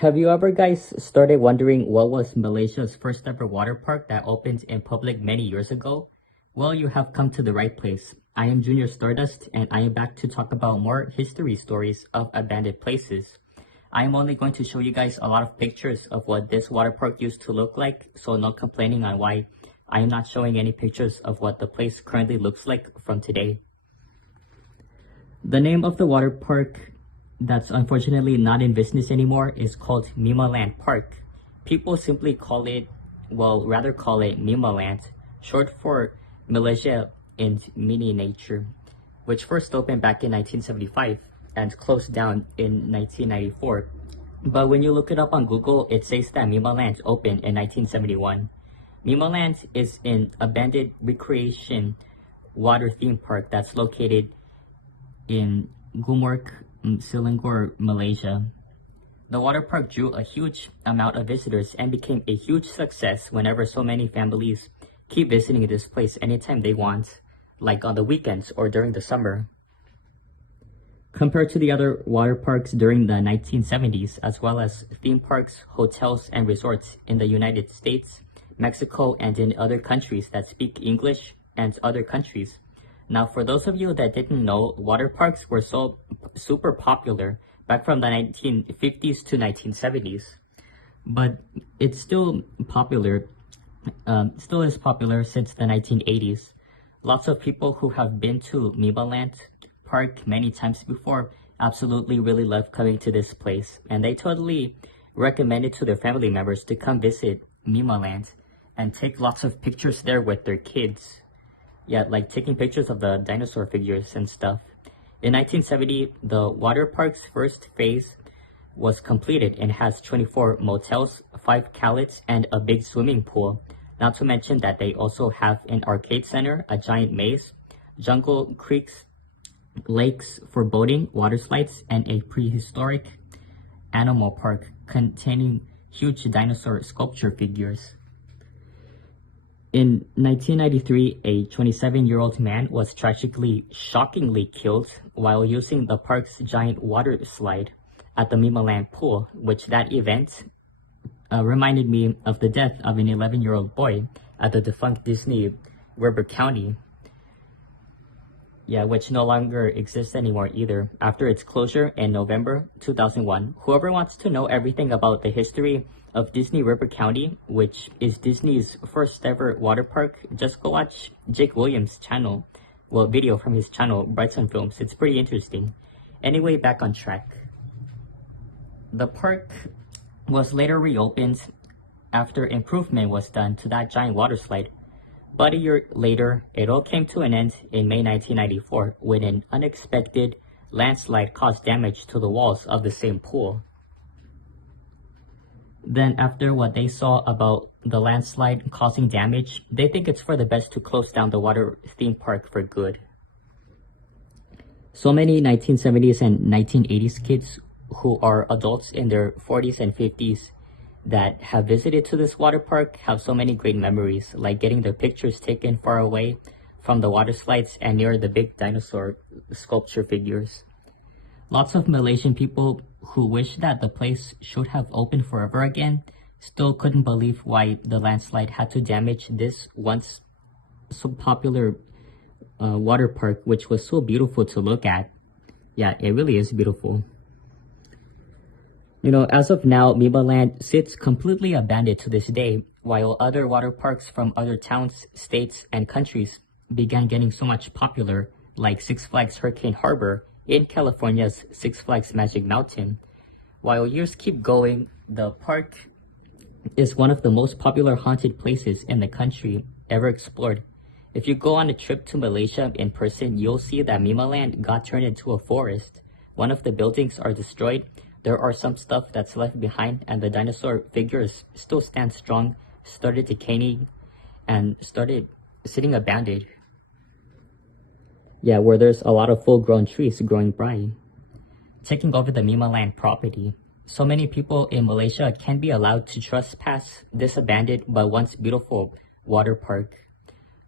Have you ever guys started wondering what was Malaysia's first ever water park that opened in public many years ago? Well, you have come to the right place. I am Junior Stardust and I am back to talk about more history stories of abandoned places. I am only going to show you guys a lot of pictures of what this water park used to look like, so no complaining on why I am not showing any pictures of what the place currently looks like from today. The name of the water park that's unfortunately not in business anymore is called Mimaland Park. People simply call it, well, rather call it Mimaland, short for Malaysia in miniature, which first opened back in 1975 and closed down in 1994. But when you look it up on Google, it says that Mimaland opened in 1971. Mimaland is an abandoned recreation water theme park that's located in Gumork, Selangor, Malaysia. The water park drew a huge amount of visitors and became a huge success whenever so many families keep visiting this place anytime they want, like on the weekends or during the summer. Compared to the other water parks during the 1970s, as well as theme parks, hotels, and resorts in the United States, Mexico, and in other countries that speak English and other countries. Now, for those of you that didn't know, water parks were so super popular back from the 1950s to 1970s, but it's still popular, still is popular since the 1980s. Lots of people who have been to Mimaland Park many times before absolutely really love coming to this place, and they totally recommend it to their family members to come visit Mimaland and take lots of pictures there with their kids. Yeah, like taking pictures of the dinosaur figures and stuff. In 1970, the water park's first phase was completed and has 24 motels, 5 chalets, and a big swimming pool. Not to mention that they also have an arcade center, a giant maze, jungle creeks, lakes for boating, water slides, and a prehistoric animal park containing huge dinosaur sculpture figures. In 1993, a 27-year-old man was shockingly killed while using the park's giant water slide at the Mimaland pool, which that event reminded me of the death of an 11-year-old boy at the defunct Disney River County. Yeah, which no longer exists anymore either after its closure in November 2001. Whoever wants to know everything about the history of Disney River County, which is Disney's first ever water park, just go watch Jake Williams' channel, well, video from his channel, Brightson Films. It's pretty interesting. Anyway, back on track. The park was later reopened after improvement was done to that giant water slide. But a year later, it all came to an end in May 1994 when an unexpected landslide caused damage to the walls of the same pool. Then after what they saw about the landslide causing damage, they think it's for the best to close down the water theme park for good. So many 1970s and 1980s kids who are adults in their 40s and 50s that have visited to this water park have so many great memories, like getting their pictures taken far away from the water slides and near the big dinosaur sculpture figures. Lots of Malaysian people who wish that the place should have opened forever again still couldn't believe why the landslide had to damage this once so popular water park, which was so beautiful to look at. Yeah, it really is beautiful. You know, as of now, Mimaland sits completely abandoned to this day, while other water parks from other towns, states, and countries began getting so much popular, like Six Flags Hurricane Harbor in California's Six Flags Magic Mountain. While years keep going, the park is one of the most popular haunted places in the country ever explored. If you go on a trip to Malaysia in person, you'll see that Mimaland got turned into a forest. One of the buildings are destroyed. There are some stuff that's left behind, and the dinosaur figures still stand strong, started decaying, and started sitting abandoned. Yeah, where there's a lot of full-grown trees growing by. Taking over the Mimaland property. So many people in Malaysia can be allowed to trespass this abandoned but once beautiful water park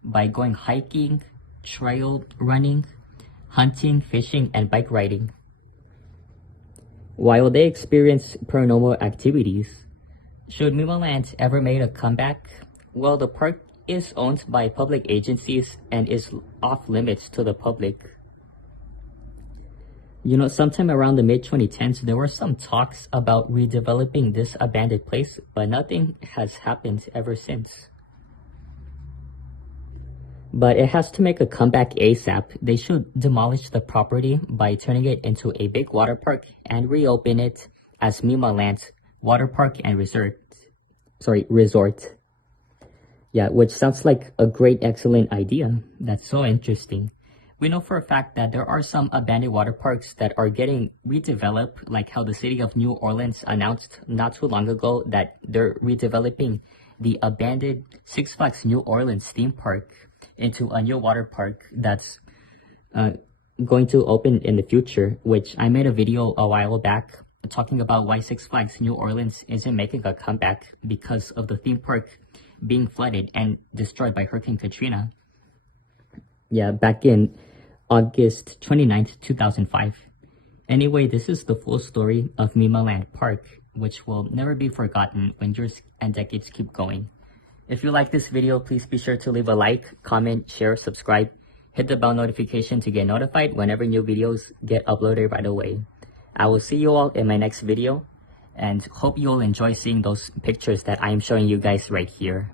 by going hiking, trail running, hunting, fishing, and bike riding. while they experience paranormal activities. Should Mimaland ever make a comeback? Well, the park is owned by public agencies and is off limits to the public. You know, sometime around the mid-2010s, there were some talks about redeveloping this abandoned place, but nothing has happened ever since. But it has to make a comeback ASAP. They should demolish the property by turning it into a big water park and reopen it as Mimaland Water Park and Resort. Yeah, which sounds like a great, excellent idea. That's so interesting. We know for a fact that there are some abandoned water parks that are getting redeveloped, like how the city of New Orleans announced not too long ago that they're redeveloping the abandoned Six Flags New Orleans theme park into a new water park that's going to open in the future, which I made a video a while back talking about why Six Flags New Orleans isn't making a comeback because of the theme park being flooded and destroyed by Hurricane Katrina. Yeah, back in August 29th, 2005. Anyway, this is the full story of Mimaland Park, which will never be forgotten when years and decades keep going. If you like this video, please be sure to leave a like, comment, share, subscribe, hit the bell notification to get notified whenever new videos get uploaded right away. I will see you all in my next video and hope you all enjoy seeing those pictures that I am showing you guys right here.